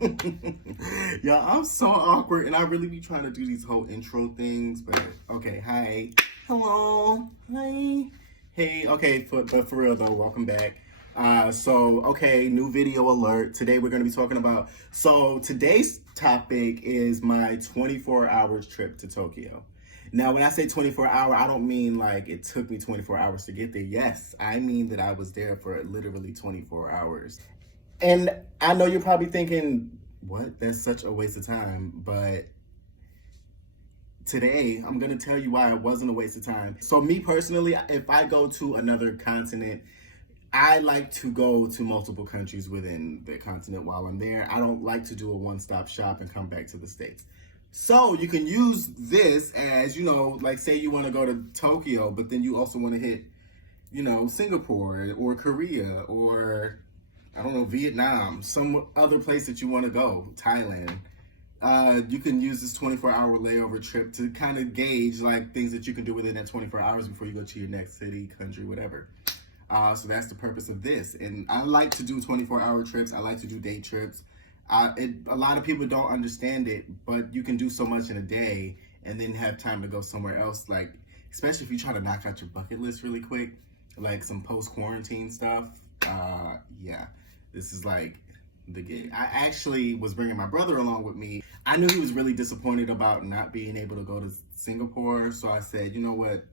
Yeah, I'm so awkward, and I really be trying to do these whole intro things, but okay, hi. Hello. Hi. Hey, okay, but for real though, welcome back. Okay, new video alert. Today we're going to be talking about, today's topic is my 24 hours trip to Tokyo. Now, when I say 24 hour, I don't mean like it took me 24 hours to get there. Yes, I mean that I was there for literally 24 hours. And I know you're probably thinking, what? That's such a waste of time. But today, I'm going to tell you why it wasn't a waste of time. So, me personally, if I go to another continent, I like to go to multiple countries within the continent while I'm there. I don't like to do a one-stop shop and come back to the States. So you can use this as, like say you want to go to Tokyo, but then you also want to hit, Singapore or Korea or, I don't know, Vietnam, some other place that you want to go, Thailand. You can use this 24-hour layover trip to kind of gauge like things that you can do within that 24 hours before you go to your next city, country, whatever. So that's the purpose of this. And I like to do 24-hour trips. I like to do day trips. A lot of people don't understand it, but you can do so much in a day and then have time to go somewhere else. Like, especially if you try to knock out your bucket list really quick, like some post-quarantine stuff. Yeah, this is like the gig. I actually was bringing my brother along with me. I knew he was really disappointed about not being able to go to Singapore. So I said, you know what?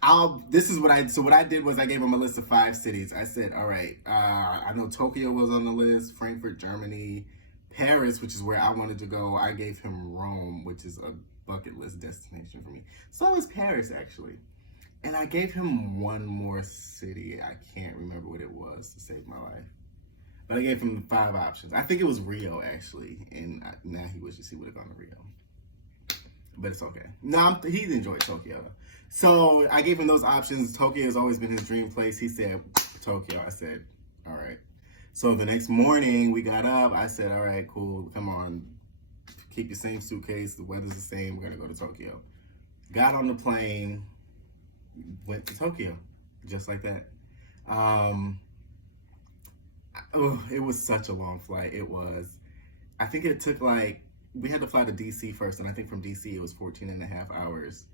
What I did was I gave him a list of 5 cities. I said, all right, I know Tokyo was on the list, Frankfurt, Germany, Paris, which is where I wanted to go. I gave him Rome, which is a bucket list destination for me. So is Paris, actually. And I gave him one more city. I can't remember what it was to save my life. But I gave him 5 options. I think it was Rio, actually. And now he wishes he would have gone to Rio. But it's okay. No, he enjoyed Tokyo. So I gave him those options. Tokyo has always been his dream place. He said, Tokyo. I said, all right. So the next morning we got up. I said, all right, cool. Come on. Keep your same suitcase. The weather's the same. We're going to go to Tokyo. Got on the plane. Went to Tokyo. Just like that. It was such a long flight. It was. I think it took we had to fly to DC first, and I think from DC it was 14 and a half hours.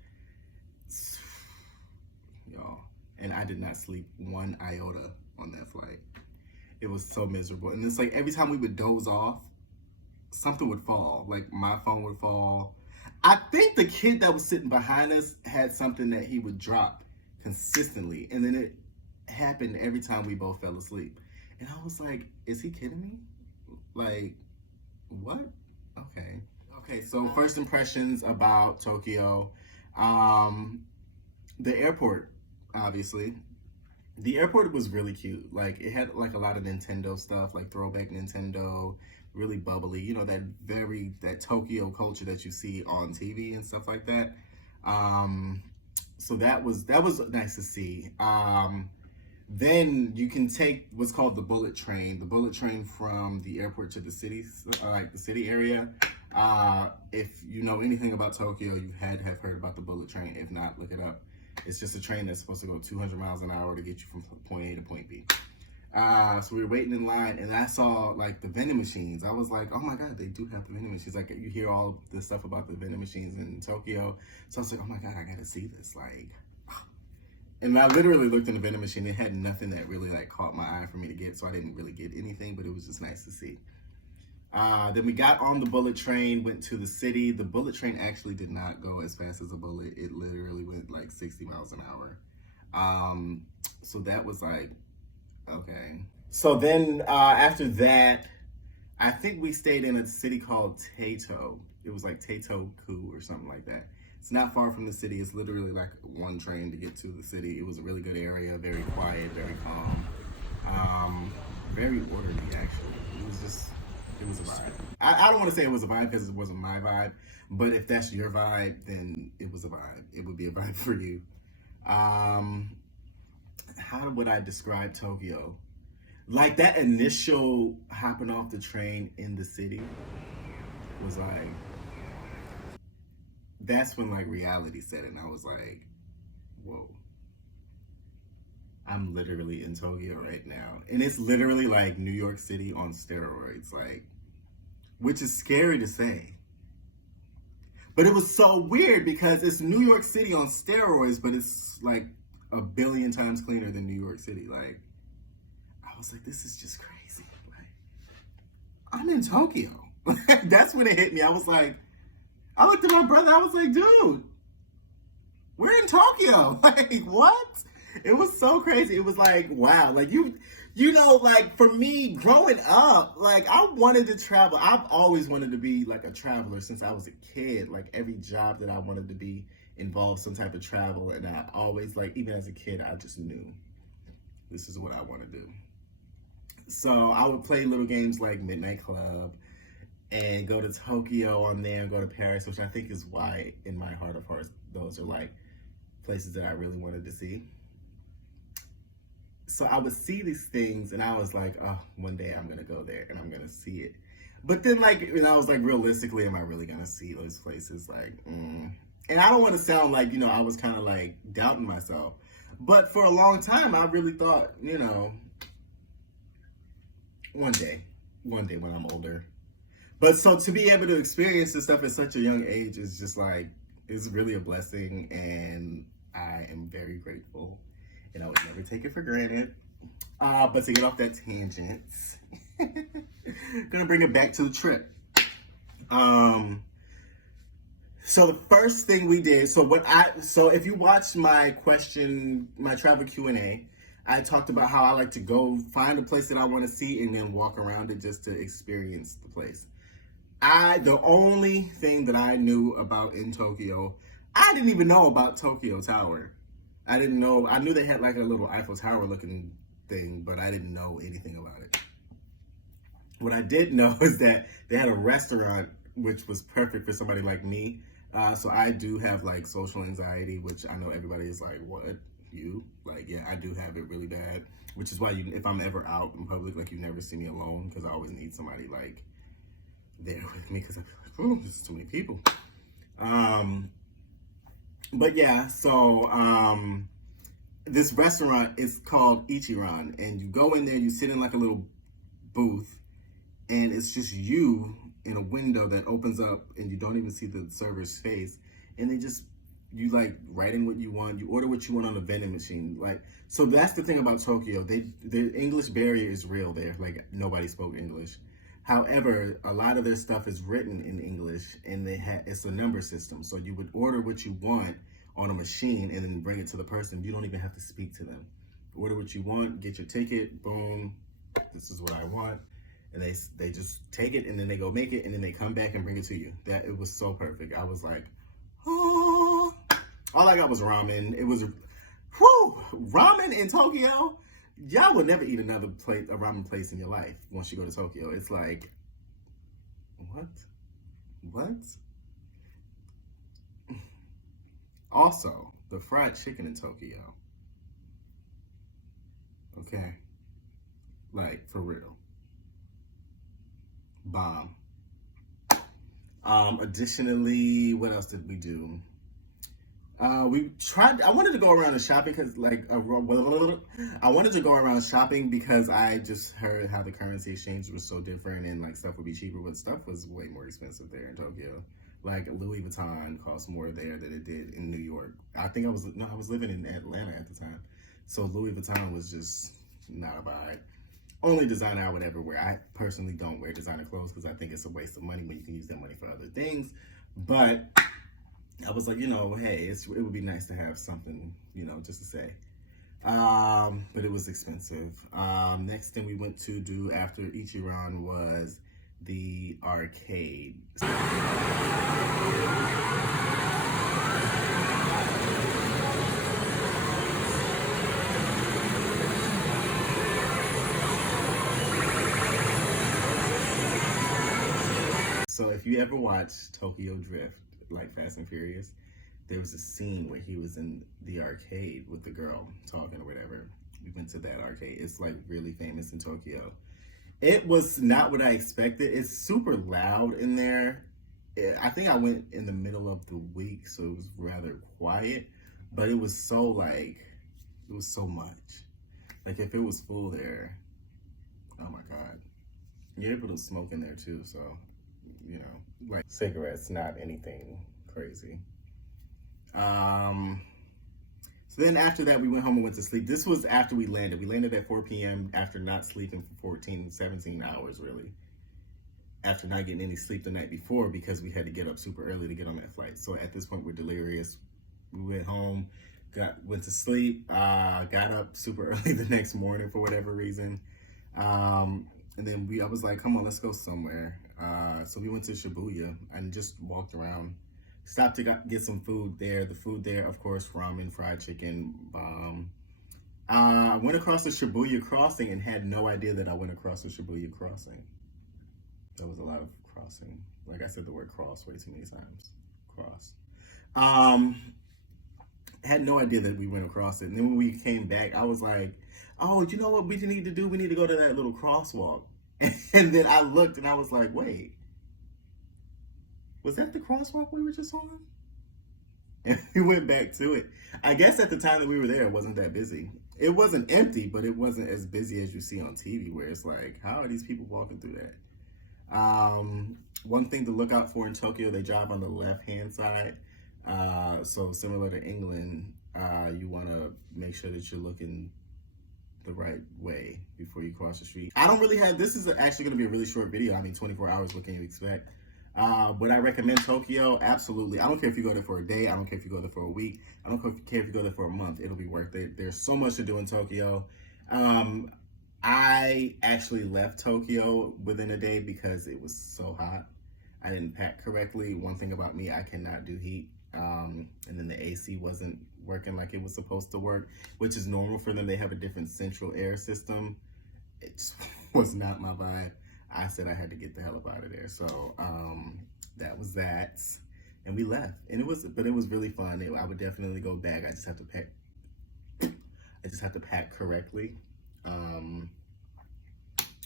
Y'all. And I did not sleep one iota on that flight. It was so miserable. And it's like every time we would doze off, something would fall. Like my phone would fall. I think the kid that was sitting behind us had something that he would drop consistently. And then it happened every time we both fell asleep. And I was like, is he kidding me? Like, what? Okay, so first impressions about Tokyo. The airport, obviously. The airport was really cute. Like, it had like a lot of Nintendo stuff, like throwback Nintendo, really bubbly. You know, that Tokyo culture that you see on TV and stuff like that. So that was nice to see. Then you can take what's called the bullet train. The bullet train from the airport to the city, like the city area. If you know anything about Tokyo, you had to have heard about the bullet train. If not, look it up. It's just a train that's supposed to go 200 miles an hour to get you from point A to point B. So we were waiting in line, and I saw like the vending machines. I was like, oh my God, they do have the vending machines. Like you hear all this stuff about the vending machines in Tokyo. So I was like, oh my God, I gotta see this. Like, and I literally looked in the vending machine. It had nothing that really like caught my eye for me to get, so I didn't really get anything, but it was just nice to see. Then we got on the bullet train, went to the city. The bullet train actually did not go as fast as a bullet. It literally went like 60 miles an hour. So that was like, okay. So then after that, I think we stayed in a city called Taito. It was like Taito-ku or something like that. It's not far from the city. It's literally like one train to get to the city. It was a really good area, very quiet, very calm, very orderly actually. It was a vibe. I don't want to say it was a vibe because it wasn't my vibe, but if that's your vibe, then it was a vibe. It would be a vibe for you. How would I describe Tokyo? Like that initial hopping off the train in the city was like, that's when like reality set in. I was like, whoa, I'm literally in Tokyo right now. And it's literally like New York City on steroids. Like, which is scary to say. But it was so weird because it's New York City on steroids, but it's like a billion times cleaner than New York City. Like, I was like, this is just crazy. Like, I'm in Tokyo. That's when it hit me. I was like, I looked at my brother. I was like, dude, we're in Tokyo. Like, what? It was so crazy. It was like, wow. Like, you know, like, for me, growing up, like, I wanted to travel. I've always wanted to be, like, a traveler since I was a kid. Like, every job that I wanted to be involved some type of travel. And I always, like, even as a kid, I just knew this is what I want to do. So I would play little games like Midnight Club and go to Tokyo on there and go to Paris, which I think is why, in my heart of hearts, those are, like, places that I really wanted to see. So I would see these things and I was like, oh, one day I'm going to go there and I'm going to see it. But then, like, and I was like, realistically, am I really going to see those places? Like, And I don't want to sound like, you know, I was kind of like doubting myself. But for a long time, I really thought, you know, one day when I'm older. But so to be able to experience this stuff at such a young age is just like, it's really a blessing. And I am very grateful. And I would never take it for granted. But to get off that tangent, gonna bring it back to the trip. So the first thing we did, so if you watched my travel Q&A, I talked about how I like to go find a place that I want to see and then walk around it just to experience the place. The only thing that I knew about in Tokyo, I didn't even know about Tokyo Tower. I didn't know. I knew they had like a little Eiffel Tower looking thing, but I didn't know anything about it. What I did know is that they had a restaurant, which was perfect for somebody like me. So I do have like social anxiety, which I know everybody is like, what? You? Like, yeah, I do have it really bad, which is why if I'm ever out in public, like you never see me alone because I always need somebody like there with me because I feel like, oh, there's too many people. But yeah, so this restaurant is called Ichiran, and you go in there, you sit in like a little booth, and it's just you in a window that opens up, and you don't even see the server's face, and you like write in what you want, you order what you want on a vending machine. Like, so that's the thing about Tokyo. The English barrier is real there. Like, nobody spoke English. However, a lot of their stuff is written in English, and it's a number system. So you would order what you want on a machine and then bring it to the person. You don't even have to speak to them. Order what you want, get your ticket, boom, this is what I want. And they just take it and then they go make it and then they come back and bring it to you. It was so perfect. I was like, oh. All I got was ramen. It was, ramen in Tokyo. Y'all will never eat another ramen place in your life once you go to Tokyo. It's like, what? Also, the fried chicken in Tokyo. Okay. Like, for real. Bomb. Additionally, what else did we do? I wanted to go around shopping because I wanted to go around shopping because I just heard how the currency exchange was so different and like stuff would be cheaper, but stuff was way more expensive there in Tokyo. Like Louis Vuitton cost more there than it did in New York. I was living in Atlanta at the time. So Louis Vuitton was just not a vibe. Only designer I would ever wear. I personally don't wear designer clothes because I think it's a waste of money when you can use that money for other things. But I was like, hey, it would be nice to have something, just to say. But it was expensive. Next thing we went to do after Ichiran was the arcade. So if you ever watched Tokyo Drift, like Fast and Furious, there was a scene where he was in the arcade with the girl talking or whatever. We went to that arcade. It's like really famous in Tokyo. It was not what I expected. It's super loud in there. I think I went in the middle of the week, so it was rather quiet, but it was so much. Like if it was full there, oh my God. You're able to smoke in there too, so you know, like cigarettes, not anything crazy. So then after that, we went home and went to sleep. This was after we landed. We landed at 4 p.m. after not sleeping for 14, 17 hours, really. After not getting any sleep the night before because we had to get up super early to get on that flight. So at this point, we're delirious. We went home, went to sleep, got up super early the next morning for whatever reason. And then I was like, come on, let's go somewhere. So we went to Shibuya and just walked around. Stopped to get some food there. The food there, of course, ramen, fried chicken, bomb. I went across the Shibuya crossing and had no idea that I went across the Shibuya crossing. There was a lot of crossing. Like I said the word cross way too many times. Cross. Had no idea that we went across it. And then when we came back, I was like, oh, you know what we need to do? We need to go to that little crosswalk. And then I looked and I was like, wait. Was that the crosswalk we were just on? And we went back to it. I guess at the time that we were there, it wasn't that busy. It wasn't empty, but it wasn't as busy as you see on TV, where it's like, how are these people walking through that? One thing to look out for in Tokyo, they drive on the left-hand side. So similar to England, you want to make sure that you're looking the right way before you cross the street. I don't really have, this is actually going to be a really short video. I mean, 24 hours, what can you expect? Would I recommend Tokyo? Absolutely. I don't care if you go there for a day. I don't care if you go there for a week. I don't care if you go there for a month. It'll be worth it. There's so much to do in Tokyo. I actually left Tokyo within a day because it was so hot. I didn't pack correctly. One thing about me, I cannot do heat. And then the AC wasn't working like it was supposed to work, which is normal for them. They have a different central air system. It just was not my vibe. I said I had to get the hell up out of there. So that was that. And we left. And it was really fun. I would definitely go back. I just have to pack. I just have to pack correctly.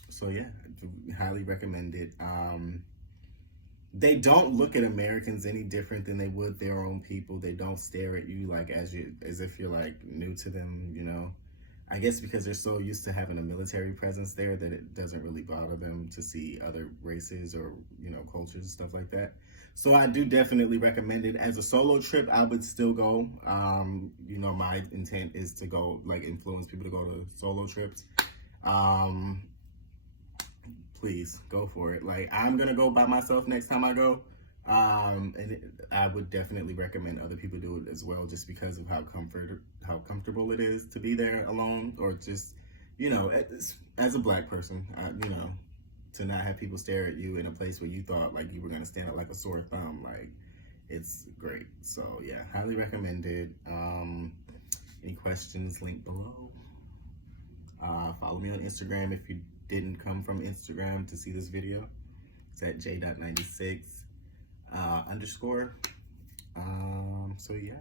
So yeah, I highly recommend it. They don't look at Americans any different than they would their own people. They don't stare at you like as if you're like new to them, you know. I guess because they're so used to having a military presence there that it doesn't really bother them to see other races or, you know, cultures and stuff like that. So I do definitely recommend it. As a solo trip, I would still go. You know, my intent is to go, like, influence people to go to solo trips. Please go for it. Like, I'm gonna go by myself next time I go. I would definitely recommend other people do it as well, just because of how comfortable it is to be there alone, or just, you know, as a Black person, you know, to not have people stare at you in a place where you thought like you were gonna stand out like a sore thumb. Like, it's great. So yeah, highly recommended. Any questions, link below. Follow me on Instagram if you didn't come from Instagram to see this video. It's at j.96 _. So yeah.